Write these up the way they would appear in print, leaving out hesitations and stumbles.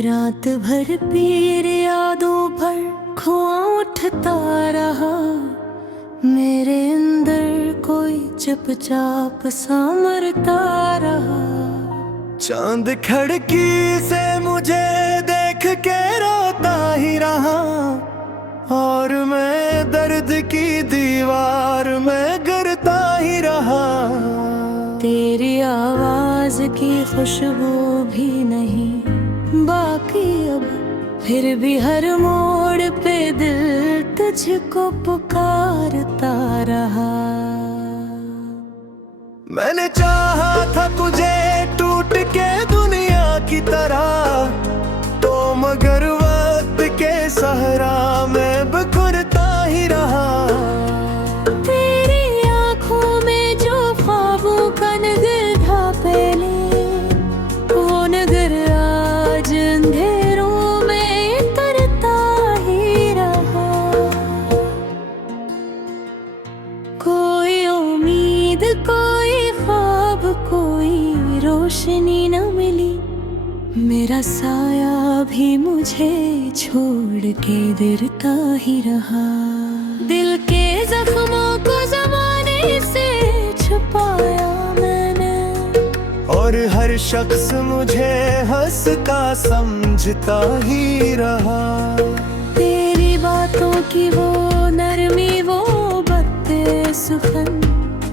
रात भर पीर यादों पर खुआ उठता रहा। मेरे अंदर कोई चुपचाप सा मरता रहा। चांद खिड़की से मुझे देख के रोता ही रहा, और मैं दर्द की दीवार में गिरता ही रहा। तेरी आवाज की खुशबू भी नहीं बाकी अब, फिर भी हर मोड़ पे दिल तुझको पुकारता रहा। मैंने चाहा था तुझे टूट के दुनिया की तरह, तो मगर वक्त के सहरा में बिखरता ही रहा। तेरी आंखों में जो ख्वाबों का नगर था पहले, वो नगर आज अंधेरों में तरता ही रहा। कोई उम्मीद, कोई ख्वाब, कोई रोशनी न मिली। मेरा साया भी मुझे छोड़ के गिरता ही रहा। दिल के जख्मों को ज़माने से छुपाया मैंने, और हर शख्स मुझे हंसता समझता ही रहा। तेरी बातों की वो नरमी, वो बातें सुखन,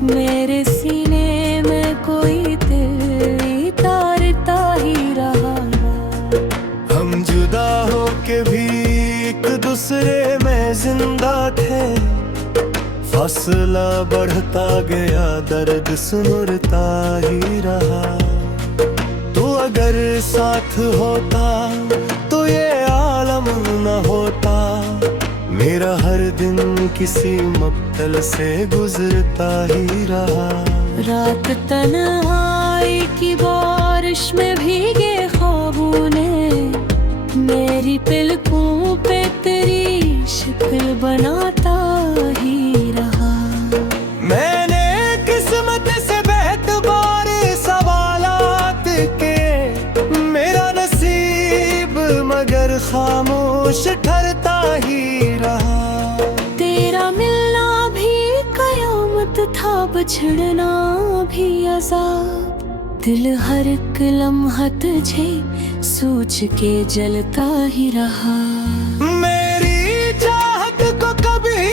मेरे सीने में कोई तेरी तारता ही रहा। हम जुदा होके भी एक दूसरे में जिंदा थे, फासला बढ़ता गया, दर्द सुनता ही रहा। तू अगर साथ होता तो ये आलम न होता। मेरा हर दिन किसी मक्तल से गुजरता ही रहा। रात तन्हाई की बारिश में भीगे ख्वाबों ने मेरी पलकों पे तेरी शक्ल बनाता ही रहा। मैंने किस्मत से बेहतर सवालात के, मेरा नसीब मगर खामोश ठहरता ही रहा। तेरा मिलना भी कयामत था, बिछड़ना भी अज़ाब। दिल हर एक लम्हा तुझे सोच के जलता ही रहा। मेरी चाहत को कभी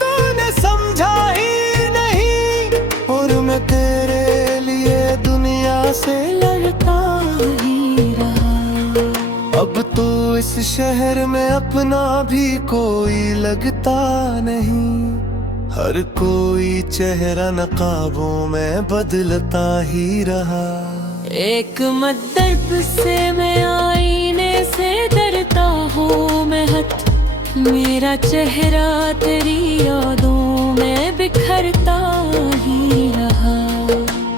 तूने समझा ही नहीं, और मैं तेरे लिए दुनिया से लड़ता ही रहा। अब तो इस शहर में अपना भी कोई लगता नहीं। हर कोई चेहरा नकाबों में बदलता ही रहा। एक मदद से मैं आईने से डरता हूँ मैं हट, मेरा चेहरा तेरी यादों में बिखरता ही रहा।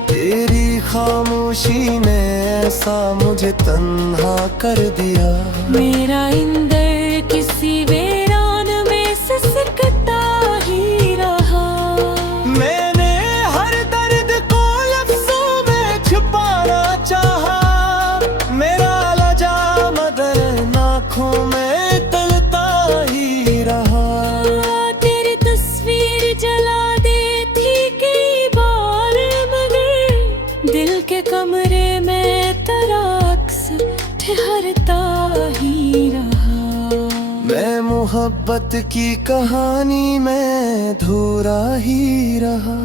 तेरी खामोशी ने ऐसा मुझे तन्हा कर दिया। मेरा इंदर किसी वीरान में सिसकता ही रहा। मैंने हर दर्द को लफ्जों में छुपाना चाहा। मेरा लजा मगर आँखों में तलता ही रहा। तेरी तस्वीर जला देती कई बार, मगर दिल के कमरे में तेरा अक्स ठहरता ही रहा। मैं मोहब्बत की कहानी में धोरा ही रहा।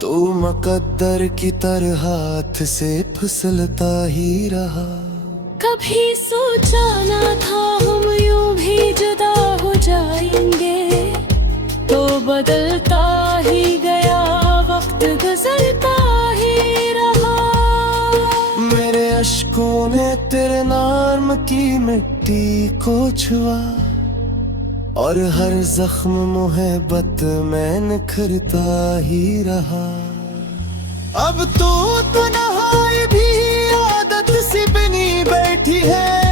तू मुकद्दर की तरह हाथ से फिसलता ही रहा। कभी सोचा ना था हम यूं भी जुदा हो जाएंगे, तो बदलता ही गया, वक्त गुजरता ही रहा। मेरे अश्कों ने तेरे नाम की मिट्टी को छुआ, और हर जख्म मोहब्बत में निखरता ही रहा। अब तो तन्हाई भी आदत सी बनी बैठी है,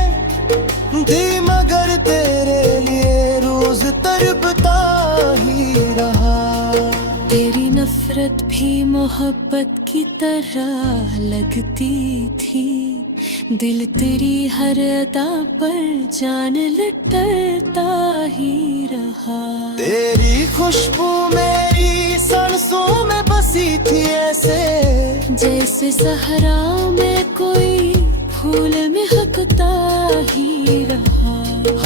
दी मगर तेरे लिए रोज तड़पता ही रहा। तेरी नफरत भी मोहब्बत की तरह लगती थी। दिल तेरी हर अदा पर जान लटरता ही रहा। तेरी खुशबू मेरी सांसों में बसी थी ऐसे, जैसे सहरा में कोई फूल महकता ही रहा।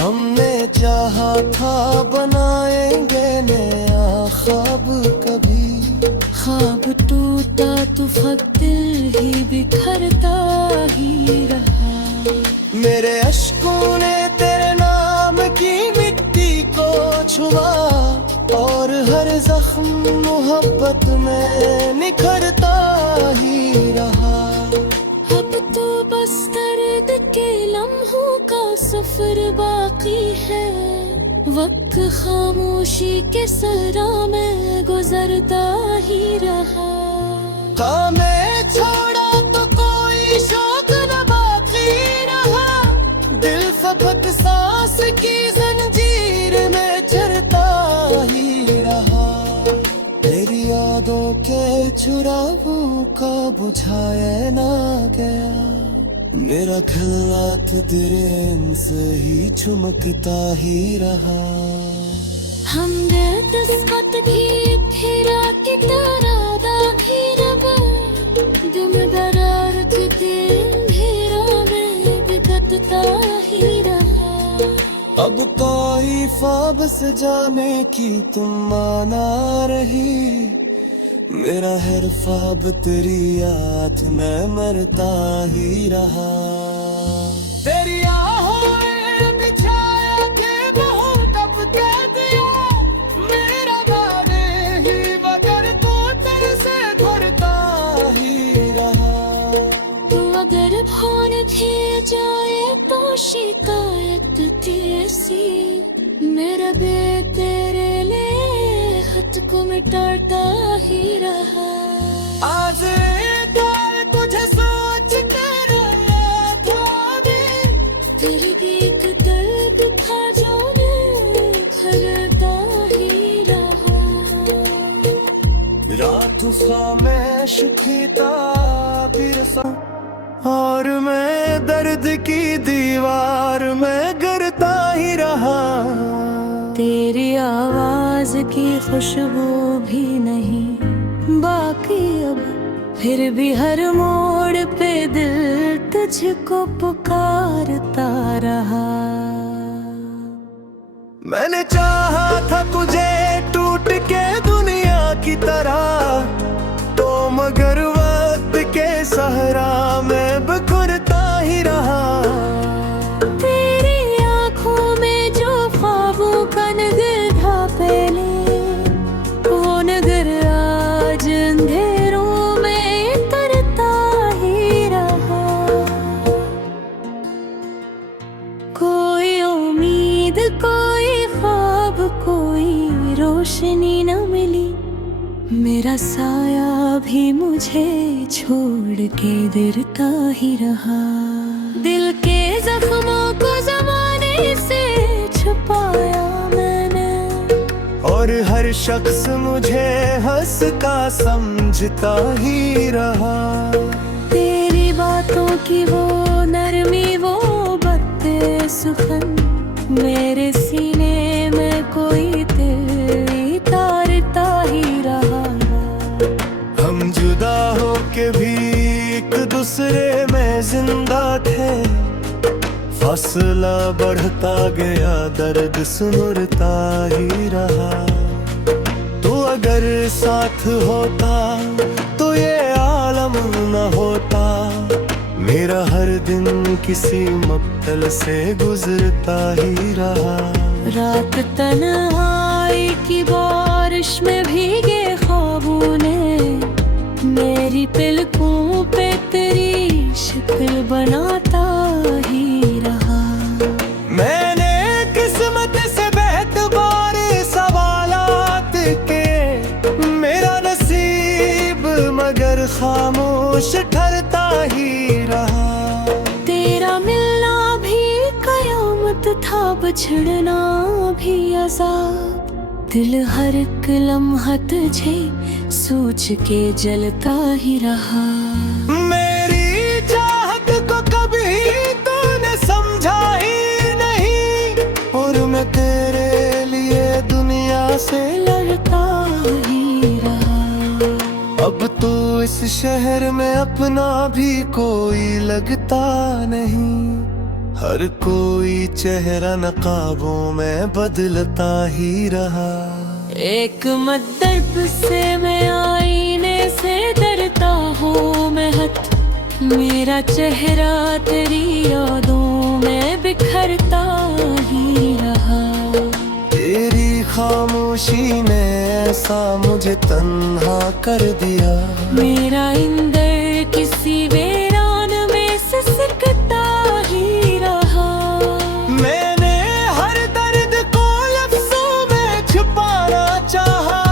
हमने चाहा था बनाएंगे नया ख्वाब कभी, ख्वाब टूटा तो फक दिल ही बिखरता ही रहा। मेरे अश्कों ने तेरे नाम की मिट्टी को छुआ, और हर जख्म मोहब्बत में निखरता ही रहा। अब तो बस दर्द के लम्हों का सफर बाकी है, वक्त खामोशी के सहरा में गुजरता ही रहा। मैं छोड़ा तो कोई शौक न बाकी रहा, दिल फपक सांस की जंजीर में चरता ही रहा। तेरी यादों के चुरावों का बुझाया ना गया, मेरा खिलात दिल से ही चमकता ही रहा। हमने तस्कत की फिरा की तरह दाखिल दम दरार के दिन घेरा में बिगड़ता ही रहा। अब कोई ख्वाब से जाने की तुम माना रही, मेरा हर ख्वाब तेरी याद में मरता ही रहा। तेरी आहों में बिछाया के बहुत अब कह दिया, मेरा गाने ही बगर तो तेरे से घुरता ही रहा। तू अगर भान थी जाए तो शिकायत थी ऐसी, मेरा बे तेरे लिए खत को मिटाता ही रहा। आज तुझे सोच कर याद आवे, तेरी देख दर्द था जो खरता ही रहा। रात खामोश थी ताबिर सा, और मैं दर्द की दीवार में गिरता ही रहा। तेरी आवाज की खुशबू भी नहीं बाकी अब, फिर भी हर मोड़ पे दिल तुझको पुकारता रहा। मैंने चाहा था तुझे टूट के दुनिया की तरह, तो मगर वक्त के सहरा में बिखरता ही रहा। तेरी आंखों में जो ख्वाबों का नगर था पहले, वो नगर आज अंधेरों में तरता ही रहा। कोई उम्मीद कोई ख्वाब कोई रोशनी न मिली, मेरा साया भी मुझे छोड़ के गिरता ही रहा। दिल के जख्मों को जमाने से छुपाया मैंने, और हर शख्स मुझे हंसता समझता ही रहा। तेरी बातों की वो नरमी वो बातें सुखन, मेरे सीने में कोई दिल तारता ही रहा। हम जुदा हो के भी एक दूसरे में जिंदा थे, फासला बढ़ता गया दर्द सुनता ही रहा। तू अगर साथ होता तो ये आलम न होता, मेरा हर दिन किसी मक्तल से गुजरता ही रहा। रात तन्हाई की बारिश में भीगे ख्वाबों ने, मेरी पलकों पे तेरी शक्ल बनाता ही रहा। मैंने किस्मत से बेहतर सवालात के, मेरा नसीब मगर खामोश ठहरता ही रहा। तेरा मिलना भी कयामत था, बिछड़ना भी अज़ाब, दिल हर एक लम्हा तुझे सोच के जलता ही रहा। मेरी चाहत को कब से लड़ता ही रहा। अब तो इस शहर में अपना भी कोई लगता नहीं, हर कोई चेहरा नकाबों में बदलता ही रहा। एक मदर्ब से मैं आईने से डरता हूँ मैं हट, मेरा चेहरा तेरी यादों में बिखरता ही रहा। तेरी खामोशी ने ऐसा मुझे तन्हा कर दिया, मेरा इंदर किसी वीरान में सिसकता ही रहा। मैंने हर दर्द को लफ्जों में छुपाना चाहा,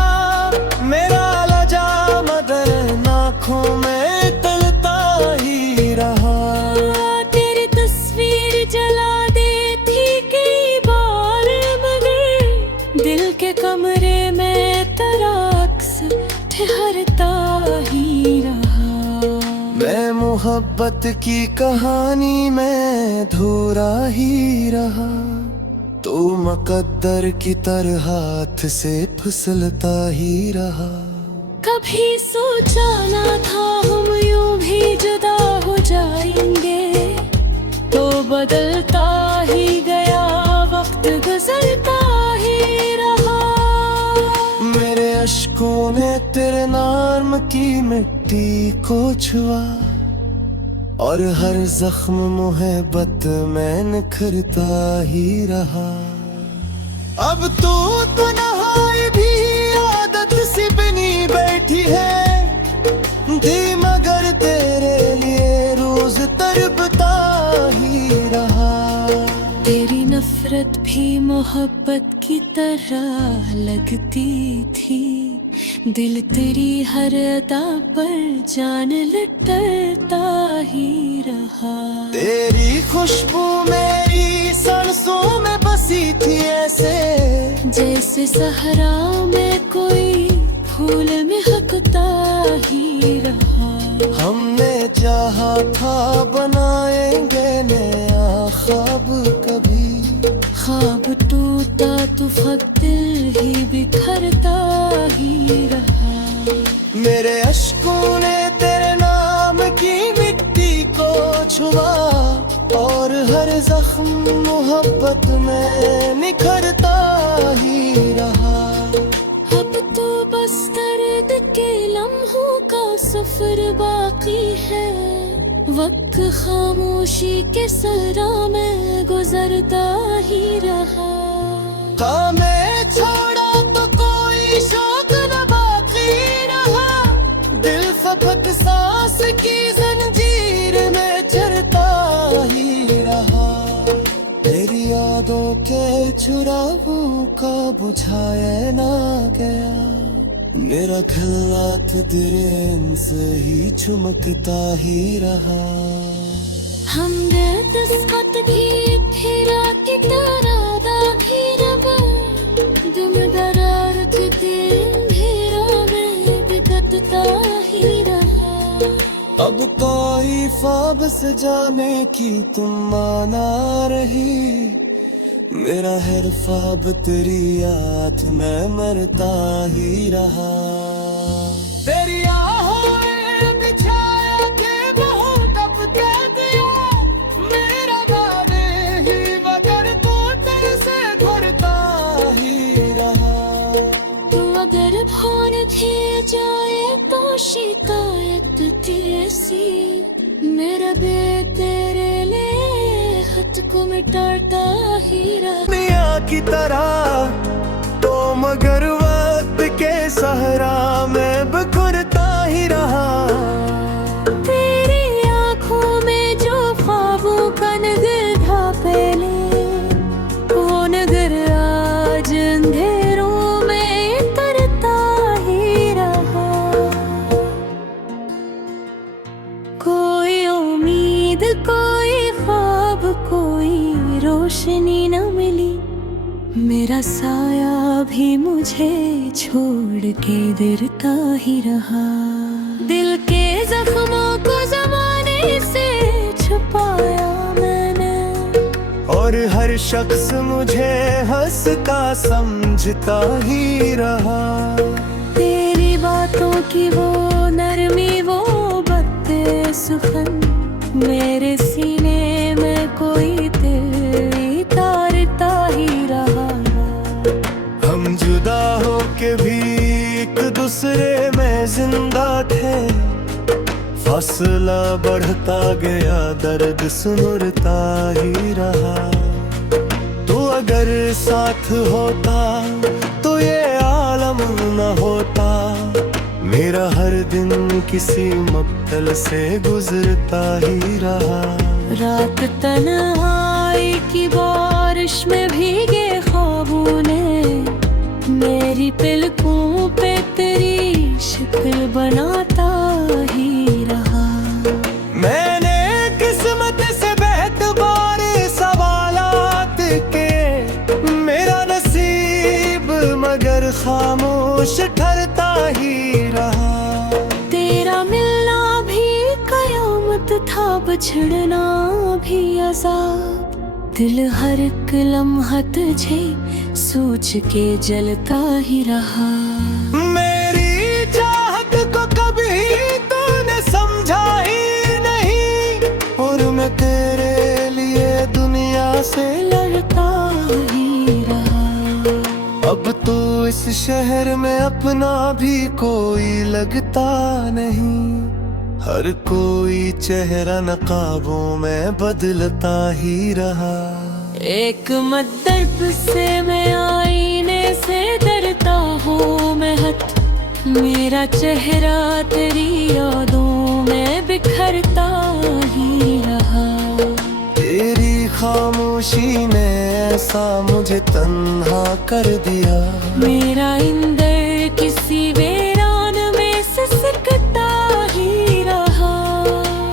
मेरा लजा मदर आँखों में तलता ही रहा। तेरी तस्वीर जला देती कई बार, मगर दिल के कमरे में तेरा अक्स ठहरता ही रहा। मैं मोहब्बत की कहानी में धोरा ही रहा, तो मुकद्दर की तरह हाथ से फिसलता ही रहा। कभी सोचा ना था हम यूं भी जुदा हो जाएंगे, तो बदलता ही गया वक्त गुजरता ही रहा। मेरे अश्कों ने तेरे नाम की मिट्टी को छुआ, और हर जख्म मोहब्बत में निखरता ही रहा। अब तो तन्हाई भी आदत सी बनी बैठी है, दी मगर तेरे लिए रोज तड़पता ही रहा। तेरी नफरत भी मोहब्बत की तरह लगती थी, दिल तेरी हर अदा पर जान लुटाता ही रहा। तेरी खुशबू मेरी सांसों में बसी थी ऐसे, जैसे सहरा में कोई फूल महकता ही रहा। हमने चाहा था बनाएंगे नया ख्वाब कभी, ख्वाब टूटा तो फक्त दिल ही बिखरता ही रहा। मेरे अश्कों ने तेरे नाम की मिट्टी को छुआ, और हर जख्म मोहब्बत में निखरता ही रहा। अब तो बस दर्द के लम्हों का सफर बाकी है, वक्त खामोशी के सरा में गुजरता ही रहा। था मैं छोड़ा तो कोई शौक न बाकी रहा, दिल फकत सांस की जंजीर में चरता ही रहा। तेरी यादों के चुरावों का बुझाया ना गया, मेरा खिलात तेरे से ही चमकता ही रहा। हमने दस्तखत की फिरा की तरह दाखिल दम दरार के दिल मेरा में बिगड़ता ही रहा। अब कोई ख्वाब सजाने की तुम माना रही, मेरा हर ख्वाब तेरी याद में मरता ही रहा। तेरी आहों में बिछाया के बहुत अब कह दिया, मेरा दाने ही बगर तो तेरे से घुरता ही रहा। तू अगर भान थी जाए तो शिकायत तेसी, मेरा बे तेरे लिए खत को मिटाता ही रहा। दुनिया की तरह तो मगर वक्त के सहरा में बिखरता ही रहा। तेरी आँखों में जो ख्वाबों का नगर था पहले, वो नगर आज अंधेरों में तरता ही रहा। कोई उम्मीद कोई ख्वाब कोई रोशनी न मिली, मेरा साया भी मुझे छोड़ के गिरता ही रहा। दिल के जख्मों को जमाने से छुपाया मैंने, और और हर शख्स मुझे हंसता समझता ही रहा। तेरी बातों की वो नरमी, वो बातें सुखन, मेरे सीने में कोई दिल तारता ही रहा। हम जुदा हो के भी एक दूसरे में जिंदा थे, फासला बढ़ता गया, दर्द सुनता ही रहा। तू अगर साथ होता तो ये आलम न होता, मेरा हर दिन किसी मक्तल से गुजरता ही रहा। रात तन्हाई की बारिश में भीगे ख्वाबों ने मेरी पलकों पे तेरी शक्ल बनाता ही रहा। मैंने किस्मत से बेहतर सवालात के, मेरा नसीब मगर खामोश ठहरता ही रहा। तेरा मिलना भी कयामत था, बिछड़ना भी अज़ाब, दिल हर एक लम्हा तुझे सोच के जलता ही रहा। मेरी चाहत को कभी तूने समझा ही नहीं, और मैं तेरे लिए दुनिया से लड़ता ही रहा। अब तो इस शहर में अपना भी कोई लगता नहीं, हर कोई चेहरा नकाबों में बदलता ही रहा। एक मदर्प से मैं आईने से डरता हूँ मैं हट, मेरा चेहरा तेरी यादों में बिखरता ही रहा। तेरी खामोशी ने ऐसा मुझे तन्हा कर दिया, मेरा इंदर किसी वीरान में सिसकता ही रहा।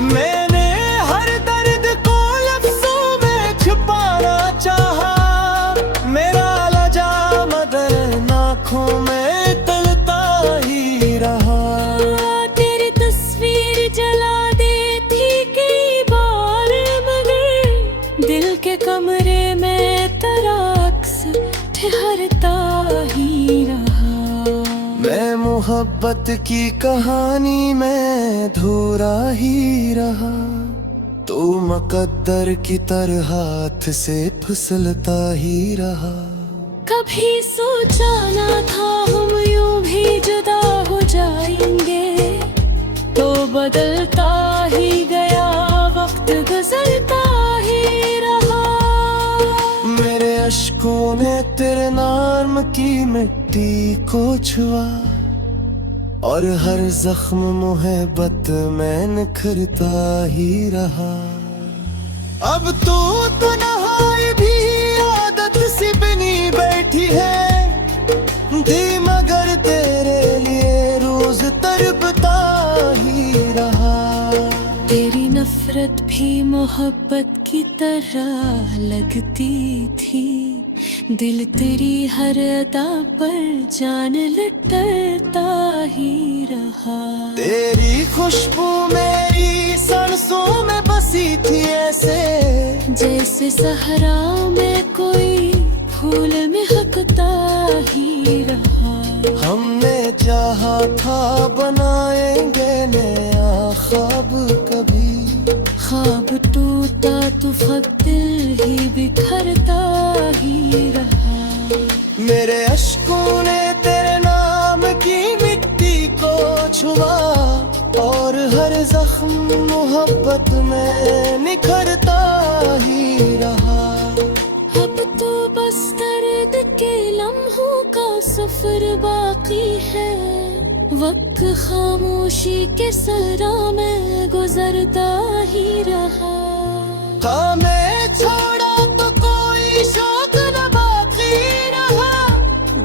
मैंने हर दर्द को लफ्जों में छुपाना चाहा, मेरा लजा मगर नाखों में तलता ही रहा। तेरी तस्वीर जला देती कई बार, मगर दिल के कमरे में तेरा अक्स ठहरता ही रहा। मैं मोहब्बत की कहानी में धोरा ही रहा, तू मुकद्दर की तरह हाथ से फिसलता ही रहा। कभी सोचा ना था हम यूं भी जुदा हो जाएंगे, तो बदलता ही गया, वक्त गुजरता ही रहा। मेरे अश्कों ने तेरे नाम की मिट्टी को छुआ, और हर जख्म मोहब्बत में निखरता ही रहा। अब तो तन्हाई भी आदत सी बनी बैठी है, दी मगर तेरे लिए रोज तड़पता ही रहा। तेरी नफरत भी मोहब्बत की तरह लगती थी, दिल तेरी हर अदा पर जान लुटाता ही रहा। तेरी खुशबू मेरी सांसों में बसी थी ऐसे, जैसे सहरा में कोई फूल महकता ही रहा। हमने चाहा था बनाएंगे नया ख्वाब कभी, ख्वाब टूटा तो फक दिल ही बिखरता ही रहा। मेरे अश्कों ने तेरे नाम की मिट्टी को छुआ, और हर जख्म मोहब्बत में निखरता ही रहा। अब तो बस दर्द के लम्हों का सफर बाकी है, वक्त खामोशी के सहरा में गुजरता ही रहा। था मैं छोड़ा तो कोई शौक न बाकी रहा,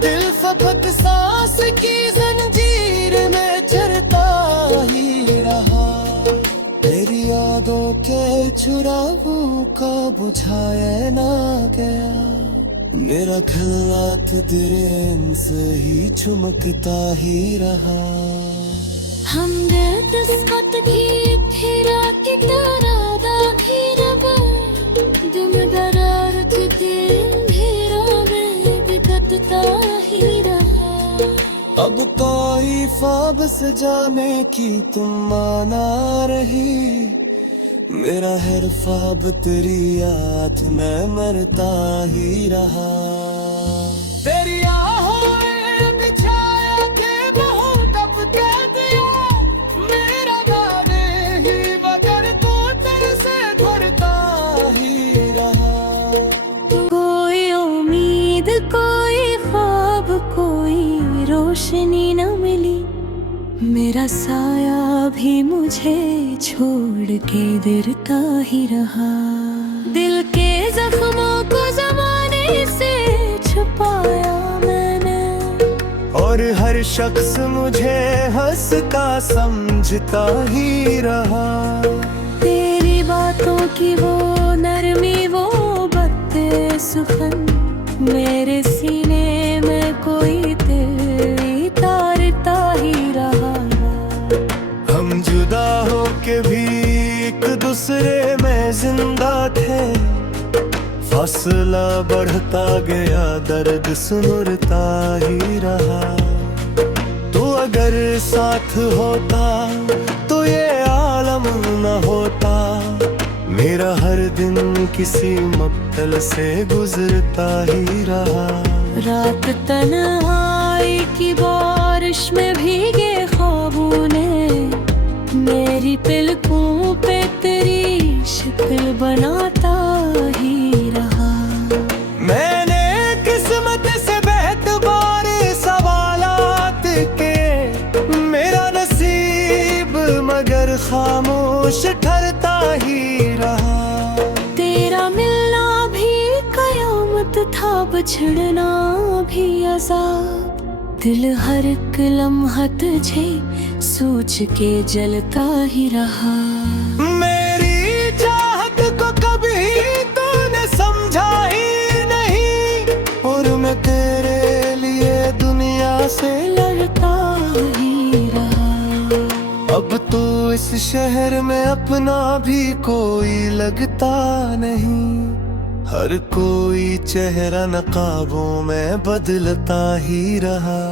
दिल फपक सांस की जंजीर में चरता ही रहा। तेरी यादों के चुरावों का बुझाया ना गया, मेरा खिलात तेरे से ही चमकता ही रहा। हमने तस्कत की फिरा की तरह दाखी रब, दुम दरार अब कोई ख्वाब से जाने की तुम माना रही, मेरा हर ख्वाब तेरी याद में मरता ही रहा। तेरी आहों में बिछाया के बहुत अब दे दिया, मेरा गाने ही बगैर तो तेरे से धरता ही रहा। कोई उम्मीद, कोई ख्वाब, कोई रोशनी न मिली, मेरा साया भी मुझे छोड़ के गिरता ही रहा। दिल के जख्मों को जमाने से छुपाया मैंने, और हर शख्स मुझे हंसता समझता ही रहा। तेरी बातों की वो नरमी, वो बत्ते सुखन, मेरे सीने में कोई दिल तारता ही रहा। हम जुदा हो के भी एक दूसरे में जिंदा थे, फासला बढ़ता गया, दर्द सुनता ही रहा। तू अगर साथ होता तो ये आलम न होता, मेरा हर दिन किसी मक्तल से गुजरता ही रहा। रात तन्हाई की बारिश में भीगे ख्वाबों ने मेरी पलकों पे तेरी शक्ल बनाता ही रहा। मैंने किस्मत से बेहतर सवालात के, मेरा नसीब मगर खामोश ठहरता ही रहा। तेरा मिलना भी कयामत था, बिछड़ना भी अज़ाब, दिल हर एक लम्हा तुझे सोच के जलता ही रहा। मेरी चाहत को कभी तूने समझा ही नहीं, और मैं तेरे लिए दुनिया से लड़ता ही रहा। अब तो इस शहर में अपना भी कोई लगता नहीं, हर कोई चेहरा नकाबों में बदलता ही रहा।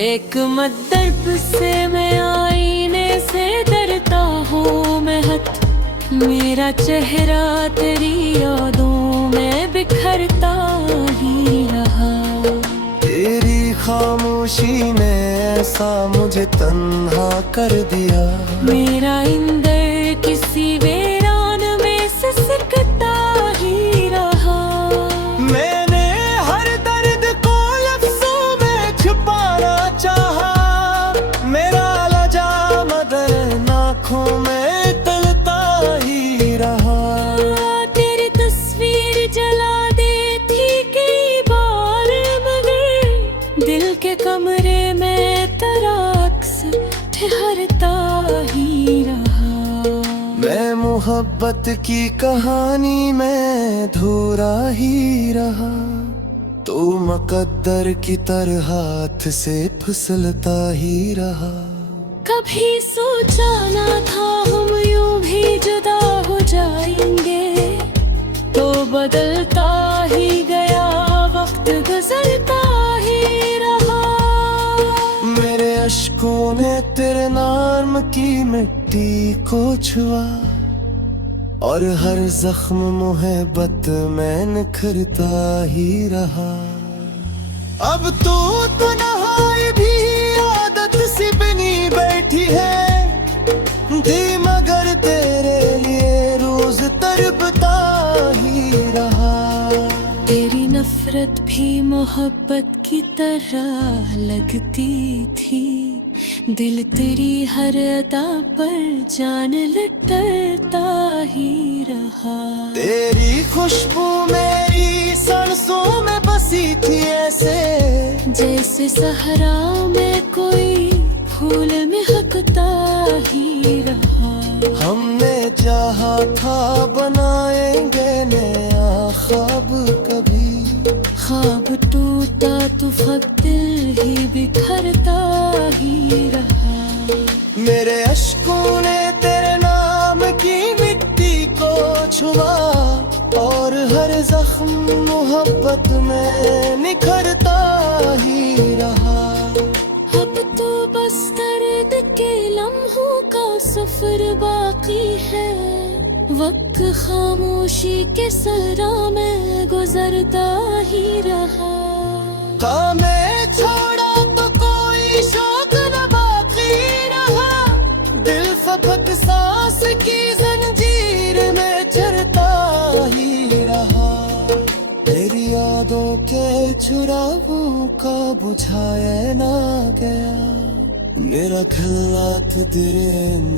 एक मद्दर्प से मैं आईने से डरता हूँ मैं हट, मेरा चेहरा तेरी यादों में बिखरता ही रहा। तेरी खामोशी ने ऐसा मुझे तन्हा कर दिया, मेरा इंदर किसी वीरान में सिसकता ही रहा। मैंने हर दर्द को लफ्जों में छुपाना चाहा, मेरा लजा मदर नाखों में तलता ही रहा। तेरी तस्वीर जला देती कई बार, मगर दिल के कमरे में तेरा अक्स ठहरता ही रहा। मैं मोहब्बत की कहानी में धोरा ही रहा, तो मुकद्दर की तरह हाथ से फिसलता ही रहा। कभी सोचा ना था हम यूं भी जुदा हो जाएंगे, तो बदलता ही गया, वक्त गुजरता ही रहा। मेरे अश्कों ने तेरे नाम की मिट्टी को छुआ, और हर जख्म मोहब्बत में निखरता ही रहा। अब तो तन्हाई भी आदत सी बनी बैठी है, दी मगर तेरे लिए रोज तड़पता ही रहा। तेरी नफरत भी मोहब्बत की तरह लगती थी, दिल तेरी हर अदा पर जान लुटाता ही रहा। तेरी खुशबू मेरी सांसों में बसी थी ऐसे, जैसे सहरा में कोई फूल महकता ही रहा। हमने चाहा था बनाएंगे नया ख्वाब कभी, ख्वाब टूटा तो फक दिल ही बिखरता ही रहा। मेरे अश्कों ने तेरे नाम की मिट्टी को छुआ, और हर जख्म मोहब्बत में निखरता ही रहा। बस दर्द के लम्हों का सफर बाकी है। वक्त खामोशी के सहरा में गुजरता ही रहा। हाँ मैं छोड़ा तो कोई शौक न बाकी रहा। दिल फकत सांस की जंजीर में चरता ही रहा। तेरी यादों के चुरावों का बुझाया ना गया। मेरा खिलात दिल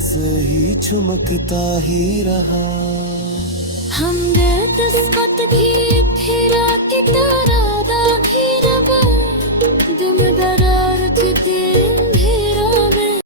से ही चमकता ही रहा। हमने दस्तखत की फिरा की तरह दाखिल